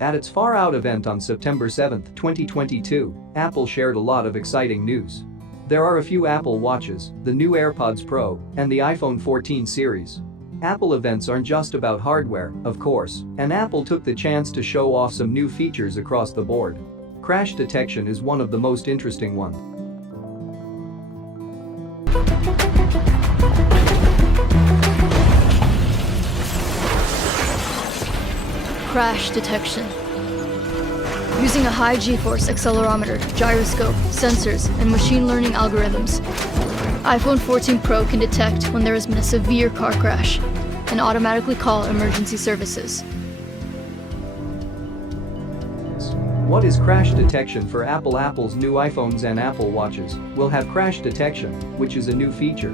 At its Far Out event on September 7, 2022, Apple shared a lot of exciting news. There are a few Apple Watches, the new AirPods Pro, and the iPhone 14 series. Apple events aren't just about hardware, of course, and Apple took the chance to show off some new features across the board. Crash detection is one of the most interesting ones. Crash detection. Using a high G-force accelerometer, gyroscope, sensors, and machine learning algorithms, iPhone 14 Pro can detect when there has been a severe car crash and automatically call emergency services. What is crash detection for Apple? Apple's new iPhones and Apple Watches will have crash detection, which is a new feature.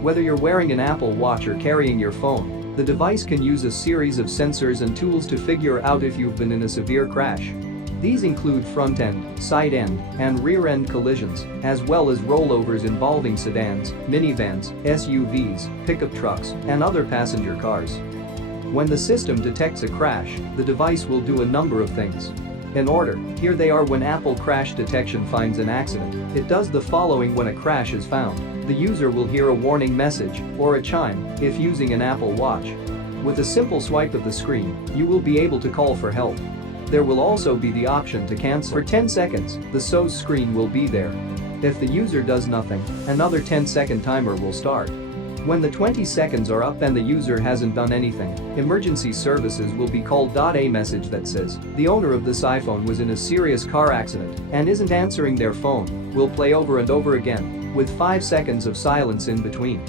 Whether you're wearing an Apple Watch or carrying your phone, the device can use a series of sensors and tools to figure out if you've been in a severe crash. These include front-end, side-end, and rear-end collisions, as well as rollovers involving sedans, minivans, SUVs, pickup trucks, and other passenger cars. When the system detects a crash, the device will do a number of things. In order, here they are. When Apple Crash Detection finds an accident, it does the following. When a crash is found, the user will hear a warning message or a chime if using an Apple Watch. With a simple swipe of the screen, you will be able to call for help. There will also be the option to cancel. For 10 seconds, the SOS screen will be there. If the user does nothing, another 10-second timer will start. When the 20 seconds are up and the user hasn't done anything, emergency services will be called. A message that says, "The owner of this iPhone was in a serious car accident and isn't answering their phone," will play over and over again, with 5 seconds of silence in between.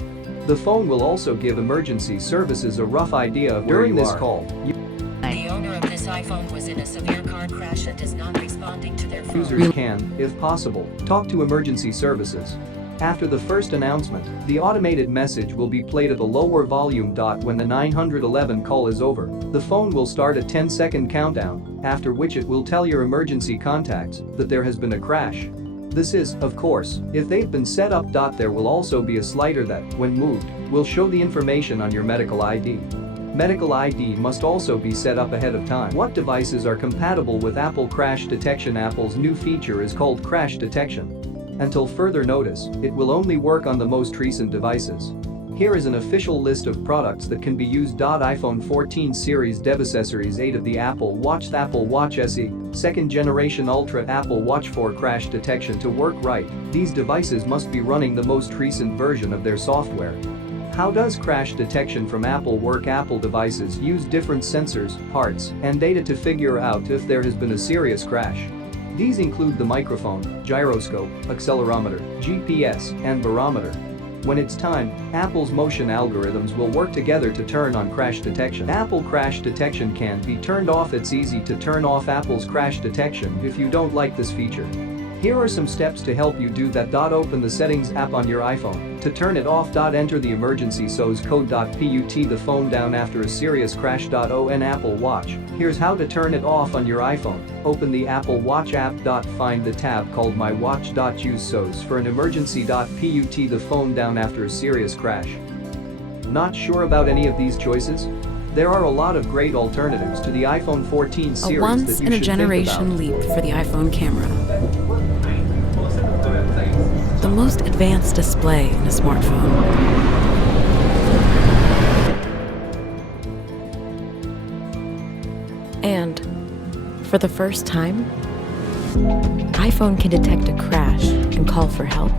The phone will also give emergency services a rough idea of where you are. During this call, the owner of this iPhone was in a severe car crash and is not responding to their phone. Users can, if possible, talk to emergency services. After the first announcement, the automated message will be played at a lower volume. When the 911 call is over, the phone will start a 10-second countdown, after which it will tell your emergency contacts that there has been a crash. This is, of course, if they've been set up. There will also be a slider that, when moved, will show the information on your medical ID. Medical ID must also be set up ahead of time. What devices are compatible with Apple Crash Detection? Apple's new feature is called Crash Detection. Until further notice, it will only work on the most recent devices. Here is an official list of products that can be used. iPhone 14 series devices, 8 of the Apple Watch, Apple Watch SE, 2nd generation Ultra, Apple Watch 4. Crash detection to work right, these devices must be running the most recent version of their software. How does crash detection from Apple work? Apple devices use different sensors, parts, and data to figure out if there has been a serious crash. These include the microphone, gyroscope, accelerometer, GPS, and barometer. When it's time, Apple's motion algorithms will work together to turn on crash detection. Apple Crash Detection can be turned off. It's easy to turn off Apple's crash detection if you don't like this feature. Here are some steps to help you do that. Open the Settings app on your iPhone. To turn it off, enter the emergency SOS code. Put the phone down after a serious crash. On Apple Watch, here's how to turn it off on your iPhone. Open the Apple Watch app. Find the tab called My Watch. Use SOS for an emergency. Put the phone down after a serious crash. Not sure about any of these choices? There are a lot of great alternatives to the iPhone 14 series that you should think about. A once-in-a-generation leap for the iPhone camera. The most advanced display in a smartphone. And, for the first time, iPhone can detect a crash and call for help.